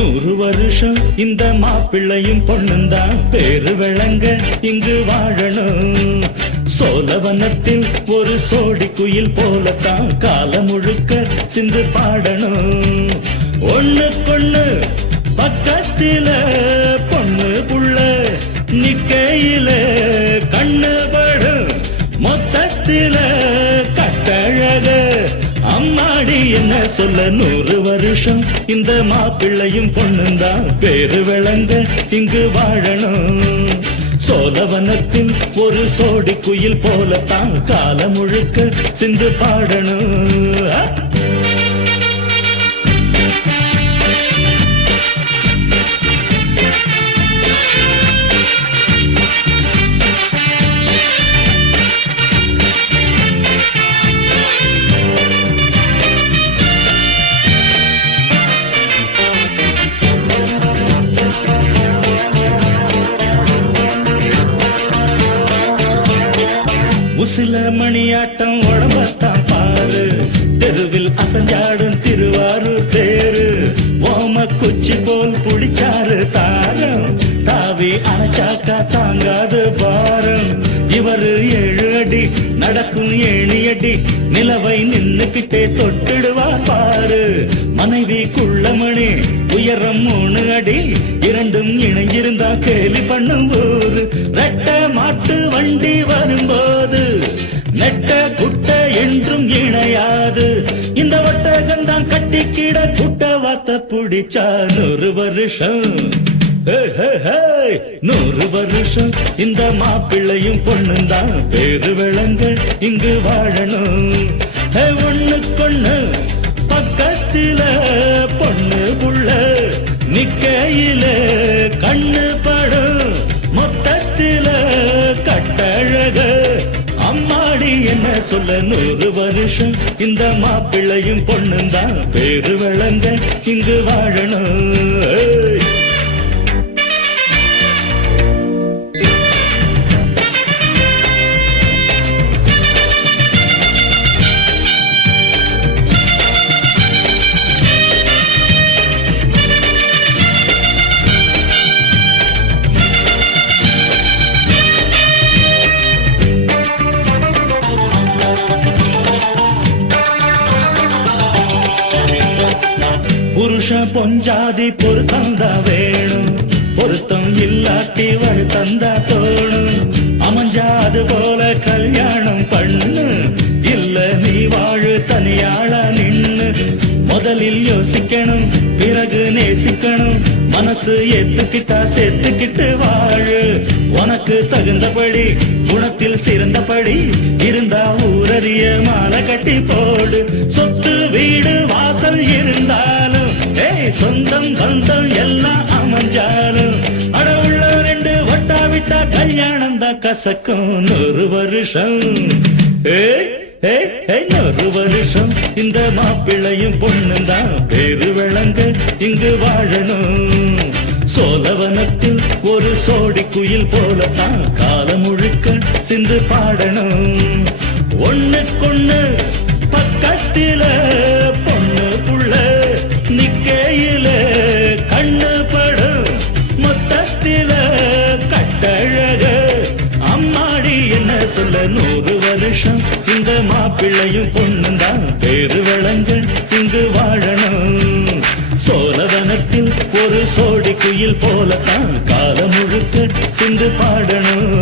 நூறு வருஷம் இந்த மாப்பிள்ளையும் பொண்ணுந்தான் பேரு விளங்க இங்கு வாழணும். சோழவனத்தில் ஒரு சோடி குயில் போலத்தான் காலம் முழுக்க சிந்து பாடணும். ஒண்ணு கொண்ணு பக்கத்தில பொண்ணு புள்ள நிக்கையில கண்ணு சொல்ல நூறு வருஷம் இந்த மாப்பிள்ளையும் பொண்ணுந்தான். பேரு விளங்க இங்கு வாழணும். சோழவனத்தின் ஒரு சோடி குயில் போலத்தான் காலம் முழுக்க சிந்து பாடணும். ஆ! மணியாட்டம் உடம்பத்தான் பாரு. தெருவில் அசஞ்சாடும் திருவாரூர் தேரு ஓம குச்சி போல் புடிச்சாரு தாரம். தாவி அணைச்சாக்கா தாங்காது பாரம். இவரு ஏழு அடி நடக்கும் ஏணி அடி. நிலவை நின்னுக்கிட்டே தொட்டுடுவா பாரு. மனைவி குள்ளமணி உயரம் மூணு அடி. இரண்டும் இணைஞ்சிருந்தா கேலி பண்ணும் போது ரெட்ட மாட்டு வண்டி வரும்போது ஒட்டகந்தான் கட்டிக்கிட புடிச்சா நூறு வருஷம். நூறு வருஷம். இந்த மாப்பிள்ளையும் பொண்ணும் தான். பேரு விளங்க இங்கு வாழணும். ஹே, ஒண்ணுக்கொண்ணு பக்கத்தில பொண்ணு புள்ள நிக்கையில சொல்ல நூறு வருஷம். இந்த மாப்பிள்ளையும் பொண்ணும் தான் பேரு விளங்க இங்கு வாழணும். பொஞ்சாதி பொருத்தம் வேணும். பொருத்தம் இல்லாட்டி வருத்தம் தான் தோணும். அமைஞ்சாது போல கல்யாணம் பண்ணு. இல்ல நீ வாழு தனியாள நின்னு. முதலில் யோசிக்கணும் பிறகு நேசிக்கணும். மனசு ஏத்துக்கிட்டா சேர்த்துக்கிட்டு வாழு. உனக்கு தகுந்தபடி குணத்தில் சிறந்தபடி இருந்தா ஊரறிய மாலை கட்டி போடு. சொத்து வீடு வாசல் இருந்தாலும் சொந்தம் பந்தம் எல்லாம் அமைஞ்சாலும் அடவுள்ள ரெண்டு வட்டா விட்டா கல்யாணம் தான் கசக்கும். நூறு வருஷம். ஏய் ஏய், நூறு வருஷம். இந்த மாப்பிள்ளையும் பொண்ணும் தான் பேரு விளங்க இங்கு வாழணும். சோழவனத்தில் ஒரு சோடி குயில் போலத்தான் காலம் முழுக்க சிந்து பாடணும். ஒண்ணுக்கொண்ணு பக்கத்தில என்ன சொல்ல நூறு வருஷம் இந்த மாப்பிள்ளையும் பொண்ணும் தான் பேரு விளங்க இங்கு வாழணும். சோழவனத்தில் ஒரு சோடி குயில் போலத்தான் காலம் முழுக்க சிந்து பாடணும்.